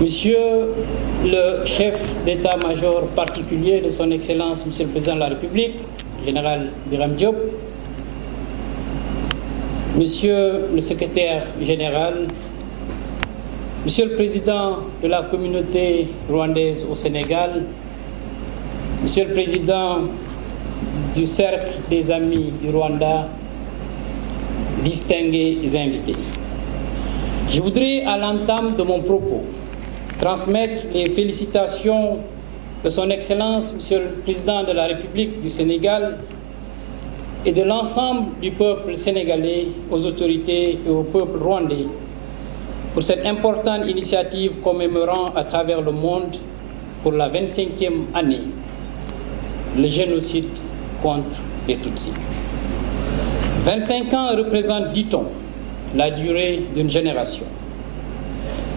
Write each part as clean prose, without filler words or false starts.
Monsieur le chef d'état-major particulier de son Excellence, Monsieur le Président de la République, Général Birame Diop, Monsieur le Secrétaire général, Monsieur le Président de la communauté rwandaise au Sénégal, Monsieur le Président du Cercle des Amis du Rwanda, distingués invités. Je voudrais, à l'entame de mon propos, transmettre les félicitations de son Excellence, Monsieur le Président de la République du Sénégal, et de l'ensemble du peuple sénégalais aux autorités et au peuple rwandais pour cette importante initiative commémorant à travers le monde pour la 25e année le génocide contre les Tutsis. 25 ans représentent, dit-on, la durée d'une génération.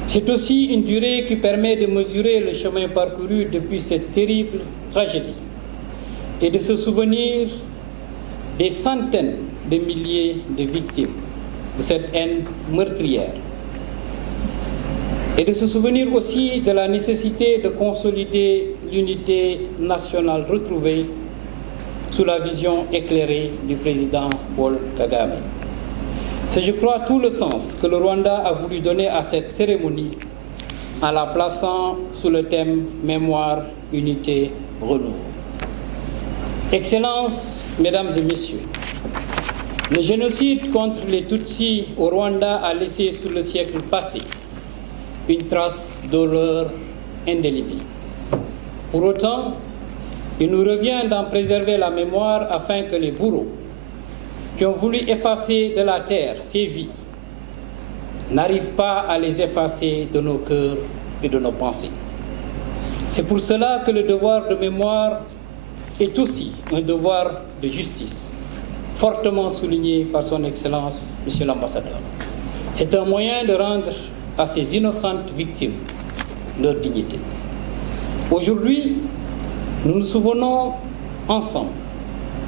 C'est aussi une durée qui permet de mesurer le chemin parcouru depuis cette terrible tragédie et de se souvenir des centaines de milliers de victimes de cette haine meurtrière. Et de se souvenir aussi de la nécessité de consolider l'unité nationale retrouvée sous la vision éclairée du président Paul Kagame. C'est, je crois, tout le sens que le Rwanda a voulu donner à cette cérémonie en la plaçant sous le thème « Mémoire, unité, renouveau ». Excellences, Mesdames et Messieurs, le génocide contre les Tutsis au Rwanda a laissé sous le siècle passé une trace d'horreur indélébile. Pour autant, il nous revient d'en préserver la mémoire afin que les bourreaux qui ont voulu effacer de la terre ces vies n'arrivent pas à les effacer de nos cœurs et de nos pensées. C'est pour cela que le devoir de mémoire est aussi un devoir de justice, fortement souligné par son Excellence, Monsieur l'Ambassadeur. C'est un moyen de rendre à ces innocentes victimes leur dignité. Aujourd'hui, nous nous souvenons ensemble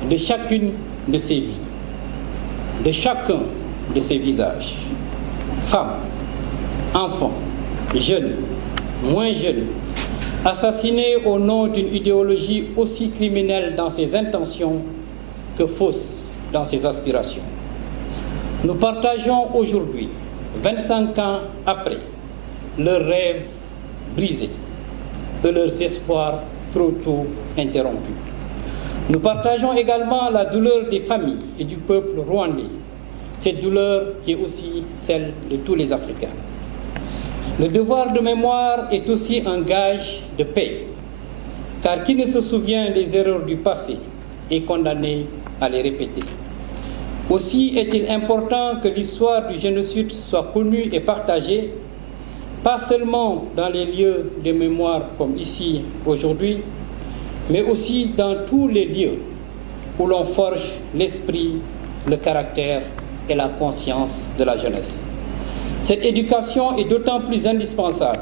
de chacune de ces vies, de chacun de ces visages, femmes, enfants, jeunes, moins jeunes, assassinés au nom d'une idéologie aussi criminelle dans ses intentions que fausse dans ses aspirations. Nous partageons aujourd'hui, 25 ans après, leurs rêves brisés et leurs espoirs trop tôt interrompus. Nous partageons également la douleur des familles et du peuple rwandais, cette douleur qui est aussi celle de tous les Africains. Le devoir de mémoire est aussi un gage de paix, car qui ne se souvient des erreurs du passé est condamné à les répéter. Aussi est-il important que l'histoire du génocide soit connue et partagée, pas seulement dans les lieux de mémoire comme ici aujourd'hui, mais aussi dans tous les lieux où l'on forge l'esprit, le caractère et la conscience de la jeunesse. Cette éducation est d'autant plus indispensable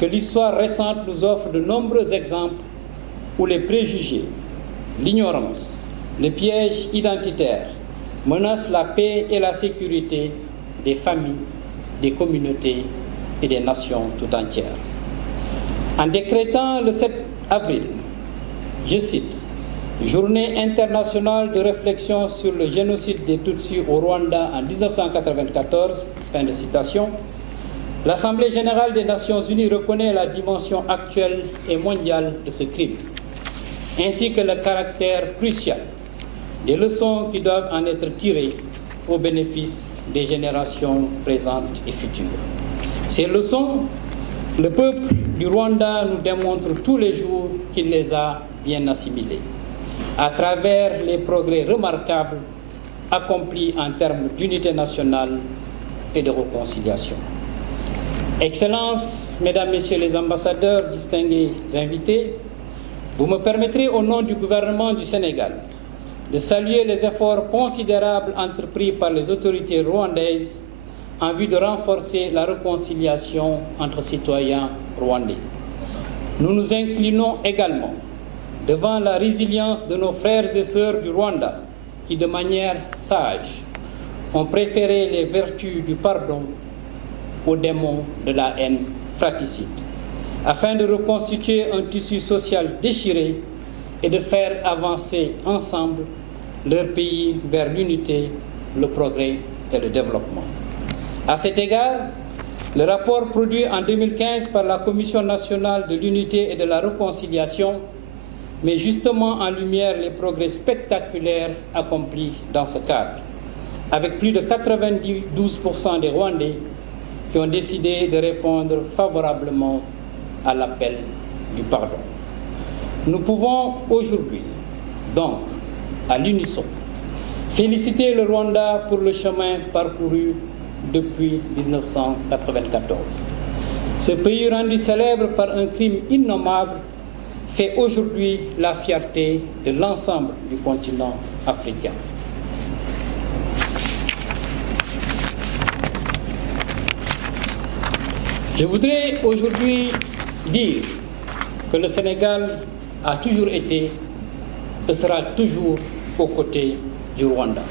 que l'histoire récente nous offre de nombreux exemples où les préjugés, l'ignorance, les pièges identitaires menacent la paix et la sécurité des familles, des communautés et des nations tout entières. En décrétant le 7 avril, je cite, « Journée internationale de réflexion sur le génocide des Tutsis au Rwanda en 1994 », fin de citation, l'Assemblée générale des Nations unies reconnaît la dimension actuelle et mondiale de ce crime, ainsi que le caractère crucial des leçons qui doivent en être tirées au bénéfice des générations présentes et futures. Ces leçons, le peuple du Rwanda nous démontre tous les jours qu'il les a bien assimilées, à travers les progrès remarquables accomplis en termes d'unité nationale et de réconciliation. Excellences, Mesdames, Messieurs les ambassadeurs, distingués invités, vous me permettrez au nom du gouvernement du Sénégal de saluer les efforts considérables entrepris par les autorités rwandaises en vue de renforcer la réconciliation entre citoyens rwandais. Nous nous inclinons également devant la résilience de nos frères et sœurs du Rwanda qui, de manière sage, ont préféré les vertus du pardon aux démons de la haine fratricide, afin de reconstituer un tissu social déchiré et de faire avancer ensemble leur pays vers l'unité, le progrès et le développement. À cet égard, le rapport produit en 2015 par la Commission nationale de l'unité et de la réconciliation met justement en lumière les progrès spectaculaires accomplis dans ce cadre, avec plus de 92% des Rwandais qui ont décidé de répondre favorablement à l'appel du pardon. Nous pouvons aujourd'hui, donc, à l'unisson, féliciter le Rwanda pour le chemin parcouru depuis 1994. Ce pays rendu célèbre par un crime innommable fait aujourd'hui la fierté de l'ensemble du continent africain. Je voudrais aujourd'hui dire que le Sénégal a toujours été et sera toujours aux côtés du Rwanda.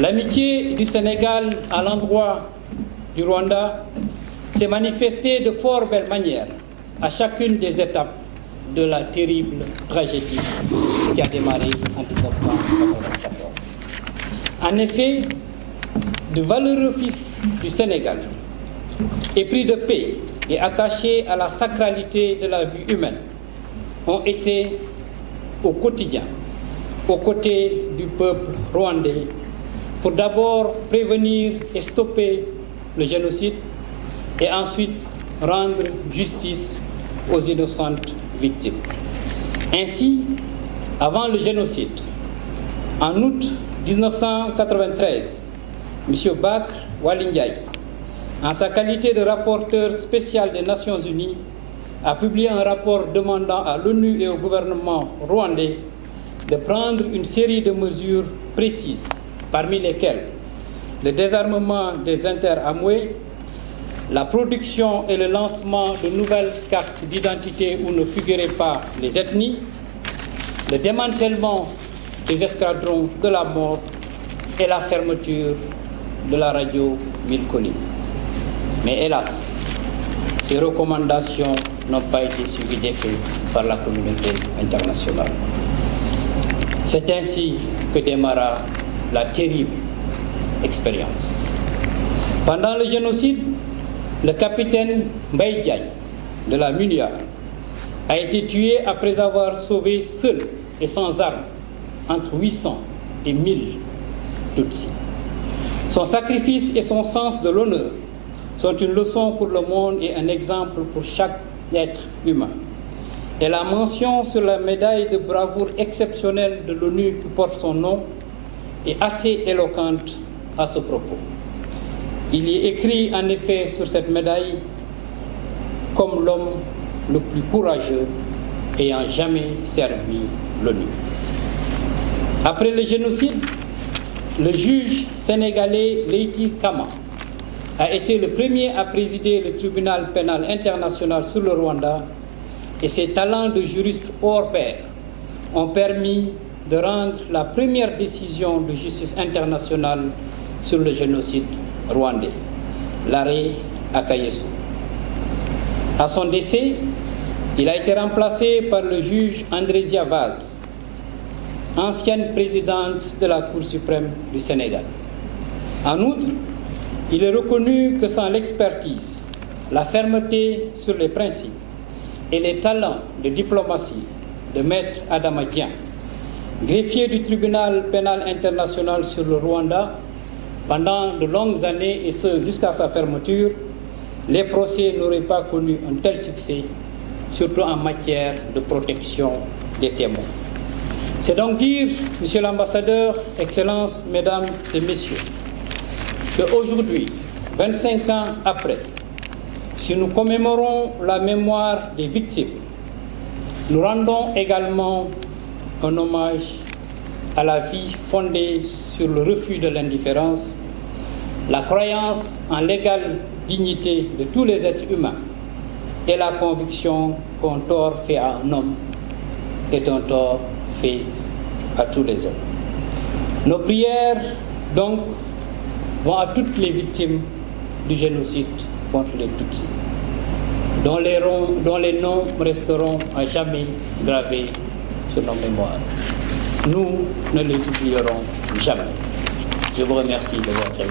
L'amitié du Sénégal à l'endroit du Rwanda s'est manifestée de fort belle manière à chacune des étapes de la terrible tragédie qui a démarré en 1994. En effet, de valeureux fils du Sénégal, épris de paix et attachés à la sacralité de la vie humaine, ont été au quotidien aux côtés du peuple rwandais pour d'abord prévenir et stopper le génocide et ensuite rendre justice aux innocentes victimes. Ainsi, avant le génocide, en août 1993, M. Bakr Walingay, en sa qualité de rapporteur spécial des Nations Unies, a publié un rapport demandant à l'ONU et au gouvernement rwandais de prendre une série de mesures précises, parmi lesquelles le désarmement des interamoués, la production et le lancement de nouvelles cartes d'identité où ne figuraient pas les ethnies, le démantèlement des escadrons de la mort et la fermeture de la radio Mille Collines. Mais hélas, ces recommandations n'ont pas été suivies d'effet par la communauté internationale. C'est ainsi que démarra la terrible expérience. Pendant le génocide, le capitaine Mbaye Diagne de la MINUAR a été tué après avoir sauvé seul et sans armes entre 800 et 1000 Tutsis. Son sacrifice et son sens de l'honneur sont une leçon pour le monde et un exemple pour chaque être humain. Et la mention sur la médaille de bravoure exceptionnelle de l'ONU qui porte son nom est assez éloquente à ce propos. Il y est écrit en effet sur cette médaille comme l'homme le plus courageux ayant jamais servi l'ONU. Après le génocide, le juge sénégalais Leïti Kama a été le premier à présider le tribunal pénal international sur le Rwanda et ses talents de juriste hors pair ont permis de rendre la première décision de justice internationale sur le génocide rwandais, l'arrêt Akayesu. À son décès, il a été remplacé par le juge Andrésia Vaz, ancienne présidente de la Cour suprême du Sénégal. En outre, il est reconnu que sans l'expertise, la fermeté sur les principes et les talents de diplomatie de Maître Adama Dieng, greffier du tribunal pénal international sur le Rwanda, pendant de longues années et ce jusqu'à sa fermeture, les procès n'auraient pas connu un tel succès, surtout en matière de protection des témoins. C'est donc dire, Monsieur l'ambassadeur, Excellences, Mesdames et Messieurs, qu'aujourd'hui, 25 ans après, si nous commémorons la mémoire des victimes, nous rendons également un hommage à la vie fondée sur le refus de l'indifférence, la croyance en l'égale dignité de tous les êtres humains et la conviction qu'un tort fait à un homme est un tort fait à tous les hommes. Nos prières, donc, vont à toutes les victimes du génocide contre les Tutsis. dont les noms resteront à jamais gravés sur nos mémoires. Nous ne les oublierons jamais. Je vous remercie de votre aimable